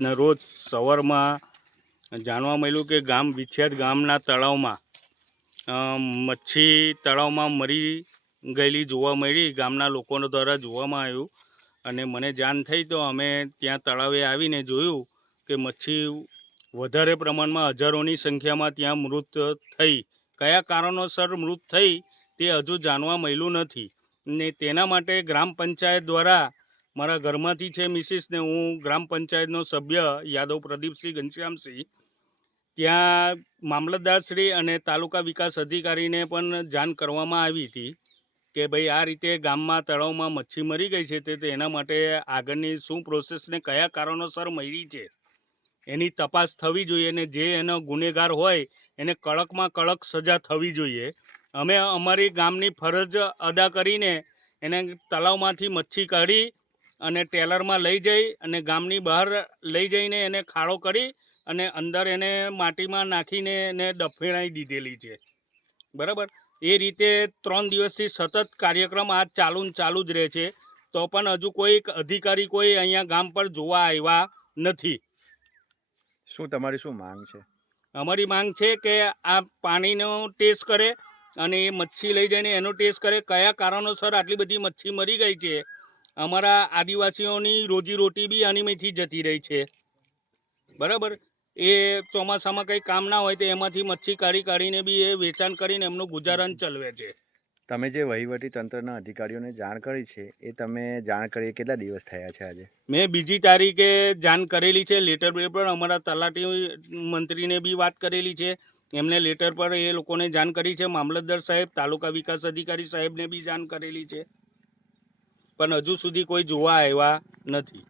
આજના રોજ સવારમાં જાણવા મળ્યું કે ગામ વિછિયાદ ગામના તળાવમાં મચ્છી તળાવમાં મરી ગયેલી જોવા મળી, ગામના લોકો દ્વારા જોવામાં આવ્યું અને મને જાણ થઈ તો અમે ત્યાં તળાવે આવીને જોયું કે મચ્છી વધારે પ્રમાણમાં હજારોની સંખ્યામાં ત્યાં મૃત થઈ. કયા કારણોસર મૃત થઈ તે હજુ જાણવા મળ્યું નથી ને તેના માટે ગ્રામ પંચાયત દ્વારા મારા ઘરમાંથી છે મિસિસને, હું ગ્રામ પંચાયતનો સભ્ય યાદવ પ્રદીપસિંહ ઘનશ્યામસિંહ, ત્યાં મામલતદારશ્રી અને તાલુકા વિકાસ અધિકારીને પણ જાણ કરવામાં આવી હતી કે ભાઈ આ રીતે ગામમાં તળાવમાં મચ્છી મરી ગઈ છે તે એના માટે આગળની શું પ્રોસેસને કયા કારણોસર મરી છે એની તપાસ થવી જોઈએ અને જે એનો ગુનેગાર હોય એને કડકમાં કડક સજા થવી જોઈએ. અમે અમારી ગામની ફરજ અદા કરીને એને તળાવમાંથી મચ્છી કાઢી અને ટેલરમાં લઈ જઈ અને ગામની બહાર લઈ જઈને એને ખાડો કરી અને અંદર એને માટીમાં નાખીને એને દફનાવી દીધેલી છે. બરાબર, એ રીતે 3 દિવસથી સતત કાર્યક્રમ આ ચાલુ જ રહે છે, તો પણ હજુ કોઈ અધિકારી કોઈ અહીંયા ગામ પર જોવા આવ્યા નથી. તમારી શું માંગ છે? અમારી માંગ છે કે આ પાણીનો ટેસ્ટ કરે અને એ મચ્છી લઈ જઈને એનો ટેસ્ટ કરે, કયા કારણોસર આટલી બધી મચ્છી મરી ગઈ છે. અમારા આદિવાસીઓની રોજીરોટી બી આનીમાંથી જતી રહી છે. બરાબર, એ ચોમાસામાં કંઈ કામ ના હોય તો એમાંથી મચ્છી કાઢીને બી એ વેચાણ કરીને એમનું ગુજરાન ચલાવે છે. તમે જે વહીવટી તંત્રના અધિકારીઓને જાણ કરી છે એ તમે જાણ કરી કેટલા દિવસ થયા છે આજે? મેં 2જી તારીખે જાણ કરેલી છે લેટર પર, અમારા તલાટી મંત્રીને બી વાત કરેલી છે, એમને લેટર પર એ લોકોને જાણ કરી છે, મામલતદાર સાહેબ, તાલુકા વિકાસ અધિકારી સાહેબને બી જાણ કરેલી છે, પણ હજુ સુધી કોઈ જોવા આવ્યા નથી.